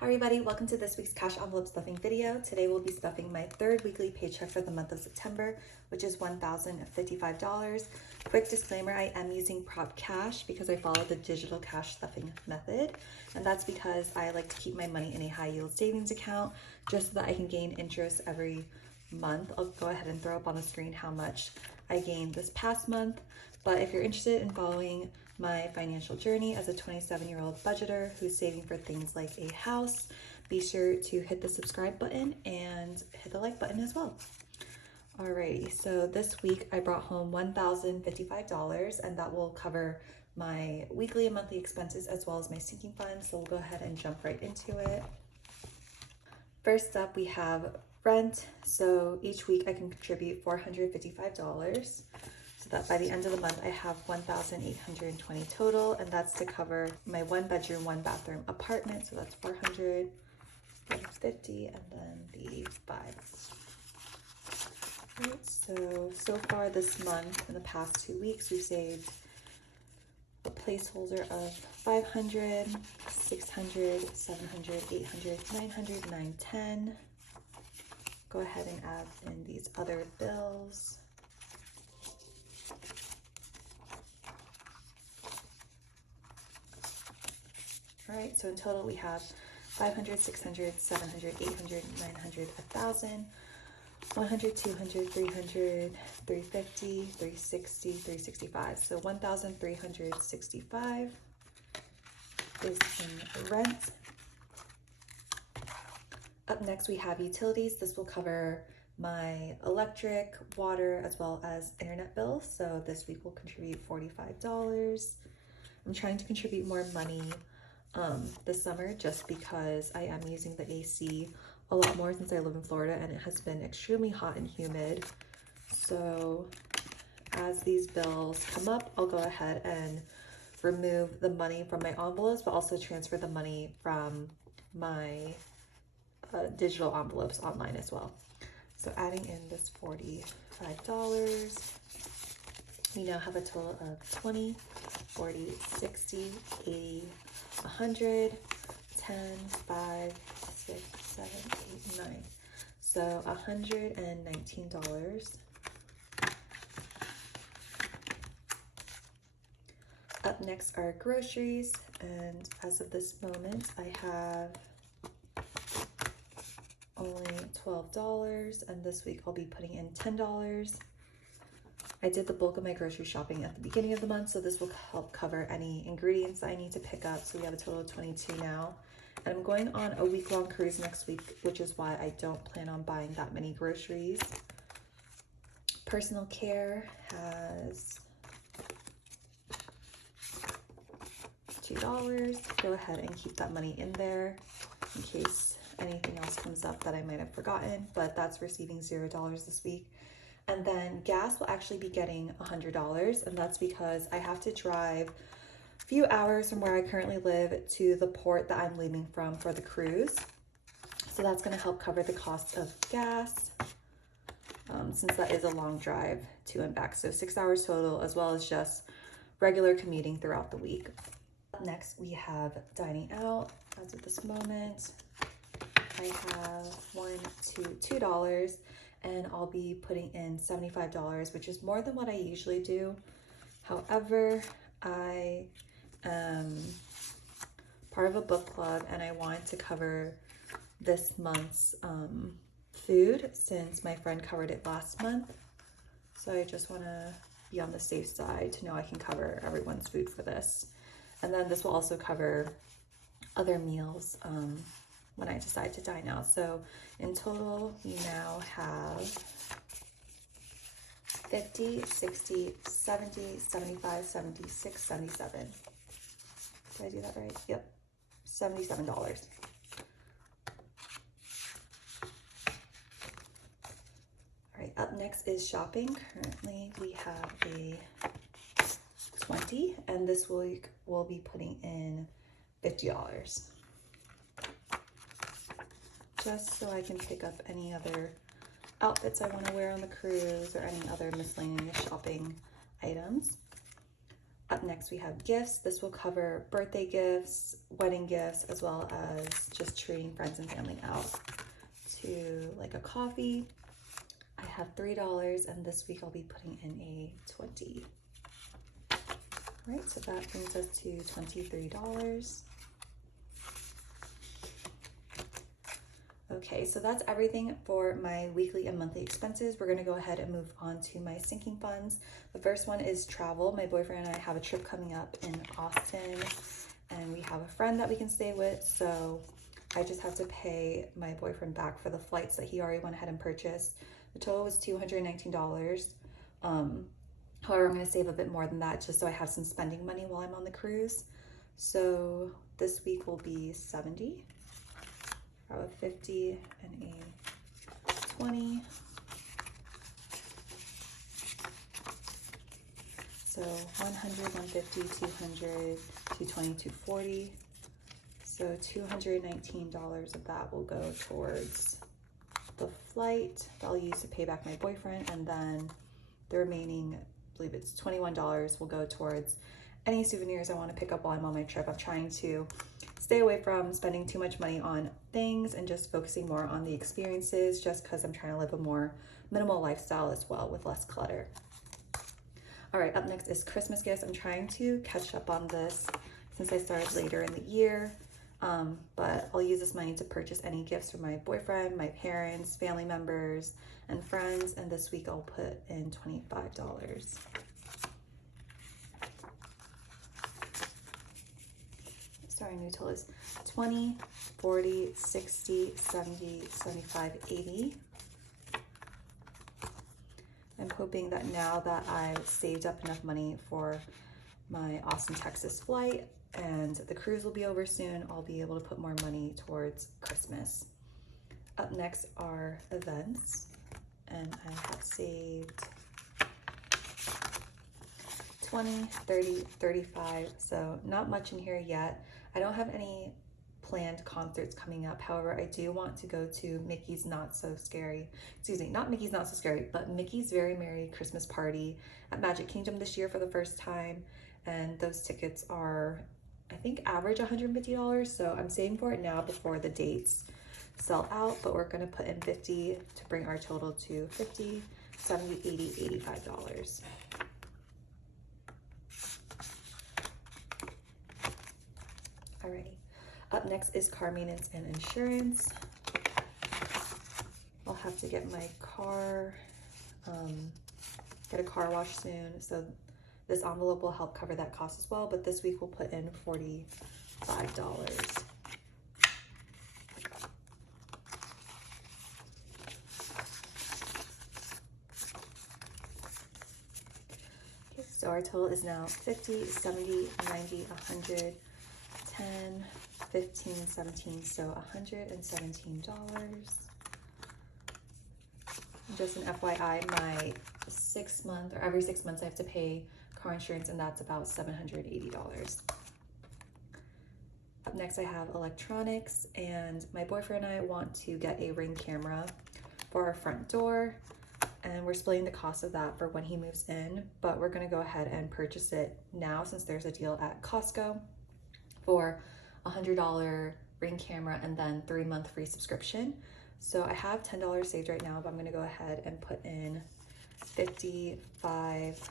Hi everybody, welcome to this week's cash envelope stuffing video. Today we'll be stuffing my third weekly paycheck for the month of September, which is $1,055. Quick disclaimer, I am using prop cash because I follow the digital cash stuffing method. And that's because I like to keep my money in a high yield savings account just so that I can gain interest every month. I'll go ahead and throw up on the screen how much I gained this past month. But if you're interested in following my financial journey as a 27-year-old budgeter who's saving for things like a house, be sure to hit the subscribe button and hit the like button as well. Alrighty, so this week I brought home $1,055 and that will cover my weekly and monthly expenses as well as my sinking fund. So we'll go ahead and jump right into it. First up, we have rent. So each week I can contribute $455. So that by the end of the month, I have $1,820 total, and that's to cover my 1-bedroom, 1-bathroom apartment. So that's $450, and then the 5. Right, so far this month, in the past 2 weeks, we've saved a placeholder of $500, $600, $700, $800, $900, $910. Go ahead and add in these other bills. All right, so in total we have 500, 600, 700, 800, 900, 1,000, 100, 200, 300, 350, 360, 365. So 1,365 is in rent. Up next we have utilities. This will cover my electric, water, as well as internet bills. So this week we'll contribute $45. I'm trying to contribute more money this summer just because I am using the AC a lot more since I live in Florida and it has been extremely hot and humid. So as these bills come up, I'll go ahead and remove the money from my envelopes, but also transfer the money from my digital envelopes online as well. So adding in this $45, we now have a total of 20, 40, 60, 80, 100, 10, 5, 6, 7, 8, 9. So $119. Up next are groceries, and as of this moment, I have only $12, and this week I'll be putting in $10. I did the bulk of my grocery shopping at the beginning of the month, so this will help cover any ingredients I need to pick up. So we have a total of 22 now. And I'm going on a week-long cruise next week, which is why I don't plan on buying that many groceries. Personal care has $2. Go ahead and keep that money in there in case anything else comes up that I might have forgotten, but that's receiving $0 this week. And then gas will actually be getting $100, and that's because I have to drive a few hours from where I currently live to the port that I'm leaving from for the cruise. So that's gonna help cover the cost of gas, since that is a long drive to and back. So 6 hours total, as well as just regular commuting throughout the week. Up next, we have dining out. As of this moment, I have $2, and I'll be putting in $75, which is more than what I usually do. However, I am part of a book club and I wanted to cover this month's food since my friend covered it last month. So I just want to be on the safe side to know I can cover everyone's food for this. And then this will also cover other meals when I decide to dine out. So in total, we now have 50, 60, 70, 75, 76, 77. Did I do that right? Yep, $77. All right, up next is shopping. Currently, we have a 20, and this week we'll be putting in $50. Just so I can pick up any other outfits I want to wear on the cruise or any other miscellaneous shopping items. Up next, we have gifts. This will cover birthday gifts, wedding gifts, as well as just treating friends and family out to like a coffee. I have $3, and this week I'll be putting in a 20. All right, so that brings us to $23. Okay, so that's everything for my weekly and monthly expenses. We're gonna go ahead and move on to my sinking funds. The first one is travel. My boyfriend and I have a trip coming up in Austin, and we have a friend that we can stay with, so I just have to pay my boyfriend back for the flights that he already went ahead and purchased. The total was $219. However, I'm gonna save a bit more than that just so I have some spending money while I'm on the cruise. So this week will be 70. A 50 and a 20. So 100, 150, 200, 220, 240. So $219 of that will go towards the flight that I'll use to pay back my boyfriend, and then the remaining, I believe it's $21, will go towards any souvenirs I want to pick up while I'm on my trip. I'm trying to stay away from spending too much money on things and just focusing more on the experiences, just because I'm trying to live a more minimal lifestyle as well with less clutter. All right, up next is Christmas gifts. I'm trying to catch up on this since I started later in the year, but I'll use this money to purchase any gifts for my boyfriend, my parents, family members, and friends, and this week I'll put in $25. Sorry, new total is 20, 40, 60, 70, 75, 80. I'm hoping that now that I've saved up enough money for my Austin, Texas flight and the cruise will be over soon, I'll be able to put more money towards Christmas. Up next are events, and I have saved 20, 30, 35, so not much in here yet. I don't have any planned concerts coming up. However, I do want to go to Mickey's Not So Scary, not Mickey's Not So Scary, but Mickey's Very Merry Christmas Party at Magic Kingdom this year for the first time. And those tickets are, I think, average $150. So I'm saving for it now before the dates sell out, but we're gonna put in 50 to bring our total to 50, 70, 80, $85. Alrighty, up next is car maintenance and insurance. I'll have to get my car, get a car wash soon, so this envelope will help cover that cost as well, but this week we'll put in $45. Okay, so our total is now 50, 70, 90, 100, 10, 15, 17, so $117. Just an FYI, my 6 month or every 6 months I have to pay car insurance, and that's about $780. Up next I have electronics, and my boyfriend and I want to get a Ring camera for our front door, and we're splitting the cost of that for when he moves in, but we're gonna go ahead and purchase it now since there's a deal at Costco for $100 Ring camera and then 3-month free subscription. So I have $10 saved right now, but I'm gonna go ahead and put in 55,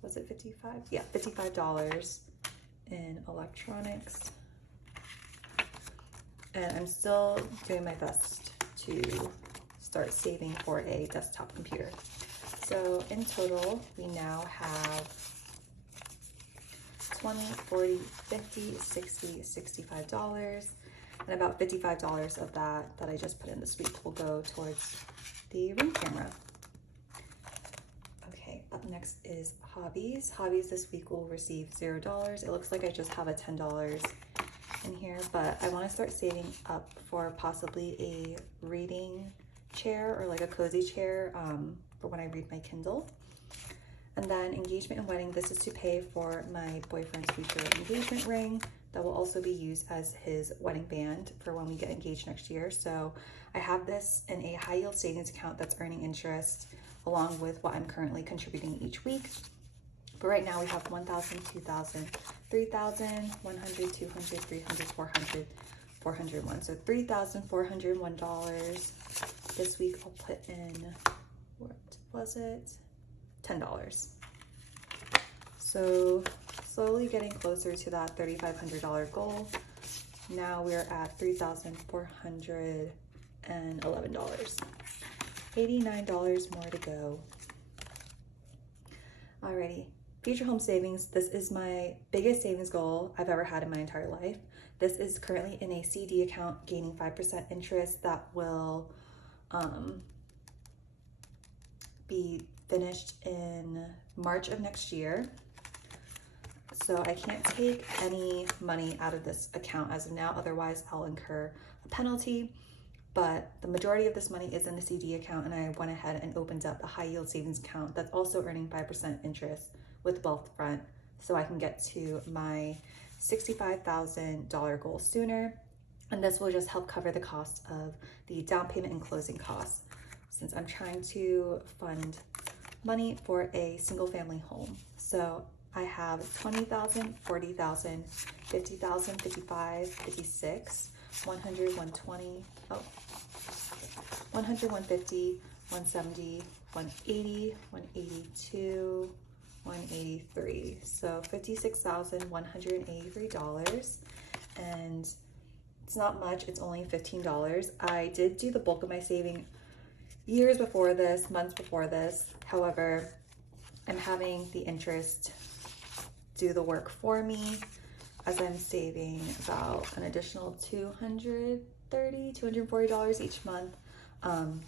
was it 55? Yeah, $55 in electronics. And I'm still doing my best to start saving for a desktop computer. So in total, we now have 20, 40, 50, 60, $65, and about $55 of that I just put in this week will go towards the Ring camera. Okay, up next is hobbies. Hobbies this week will receive $0. It looks like I just have a $10 in here, but I want to start saving up for possibly a reading chair or like a cozy chair for when I read my Kindle. And then engagement and wedding, this is to pay for my boyfriend's future engagement ring that will also be used as his wedding band for when we get engaged next year. So I have this in a high yield savings account that's earning interest along with what I'm currently contributing each week. But right now we have 1,000, 2,000, 3,000, 100, 200, 300, 400, 401. So $3,401. This week I'll put in, what was it? $10. So slowly getting closer to that $3,500 goal. Now we're at $3,411. $89 more to go. Alrighty, future home savings. This is my biggest savings goal I've ever had in my entire life. This is currently in a CD account gaining 5% interest that will be finished in March of next year. So I can't take any money out of this account as of now, otherwise I'll incur a penalty. But the majority of this money is in the CD account, and I went ahead and opened up a high yield savings account that's also earning 5% interest with Wealthfront, so I can get to my $65,000 goal sooner. And this will just help cover the cost of the down payment and closing costs, since I'm trying to fund money for a single family home. So I have 20,000, 40,000, 50,000, 55, 56, 100, 120, 100, 150, 170, 180, 182, 183. So $56,183. And it's not much, it's only $15. I did do the bulk of my saving years before this, months before this. However, I'm having the interest do the work for me, as I'm saving about an additional $240 each month,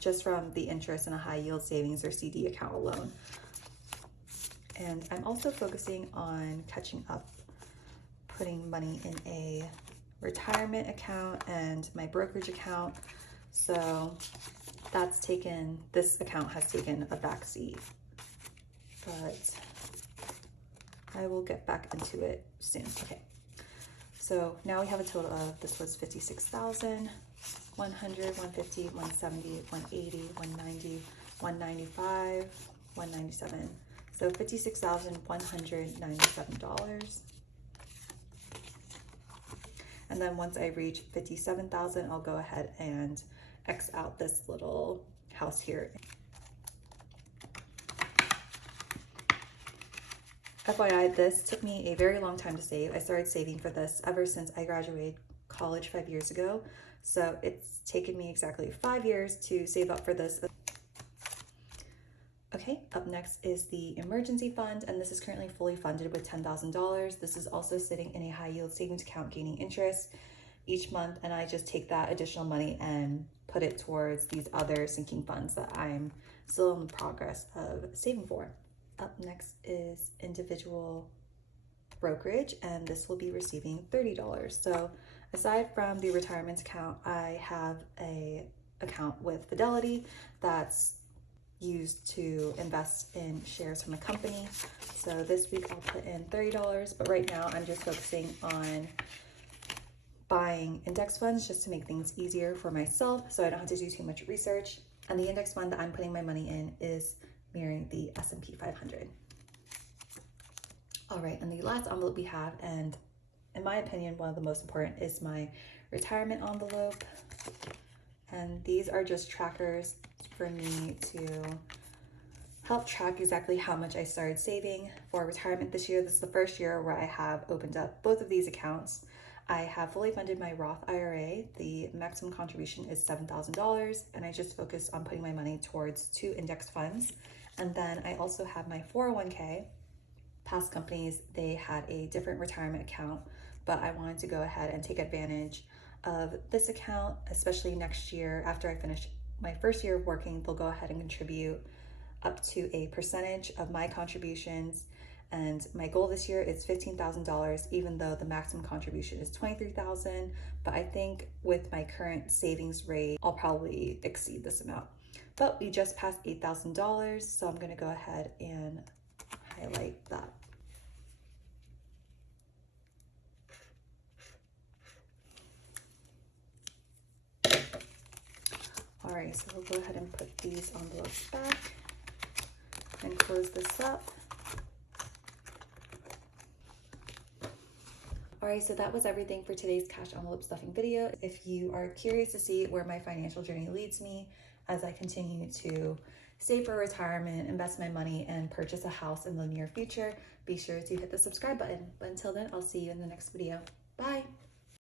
just from the interest in a high yield savings or CD account alone. And I'm also focusing on catching up, putting money in a retirement account and my brokerage account. So this account has taken a backseat, but I will get back into it soon. Okay. So now we have a total of, this was 56,000, 100, 150, 170, 180, 190, 195, 197. So $56,197. And then once I reach 57,000, I'll go ahead and X out this little house here. FYI, this took me a very long time to save. I started saving for this ever since I graduated college 5 years ago. So it's taken me exactly 5 years to save up for this. Okay, up next is the emergency fund, and this is currently fully funded with $10,000. This is also sitting in a high yield savings account gaining interest each month, and I just take that additional money and put it towards these other sinking funds that I'm still in the progress of saving for. Up next is individual brokerage, and this will be receiving $30. So aside from the retirement account, I have a account with Fidelity that's used to invest in shares from a company. So this week I'll put in $30, but right now I'm just focusing on buying index funds just to make things easier for myself so I don't have to do too much research. And the index fund that I'm putting my money in is mirroring the S&P 500. All right, and the last envelope we have, and in my opinion, one of the most important, is my retirement envelope. And these are just trackers for me to help track exactly how much I started saving for retirement this year. This is the first year where I have opened up both of these accounts. I have fully funded my Roth IRA. The maximum contribution is $7,000, and I just focus on putting my money towards 2 index funds. And then I also have my 401k. Past companies, they had a different retirement account, but I wanted to go ahead and take advantage of this account, especially next year. After I finish my first year of working, they'll go ahead and contribute up to a percentage of my contributions. And my goal this year is $15,000, even though the maximum contribution is $23,000. But I think with my current savings rate, I'll probably exceed this amount. But we just passed $8,000, so I'm gonna go ahead and highlight that. All right, so we'll go ahead and put these envelopes back and close this up. All right, so that was everything for today's cash envelope stuffing video. If you are curious to see where my financial journey leads me as I continue to save for retirement, invest my money, and purchase a house in the near future, be sure to hit the subscribe button. But until then, I'll see you in the next video. Bye.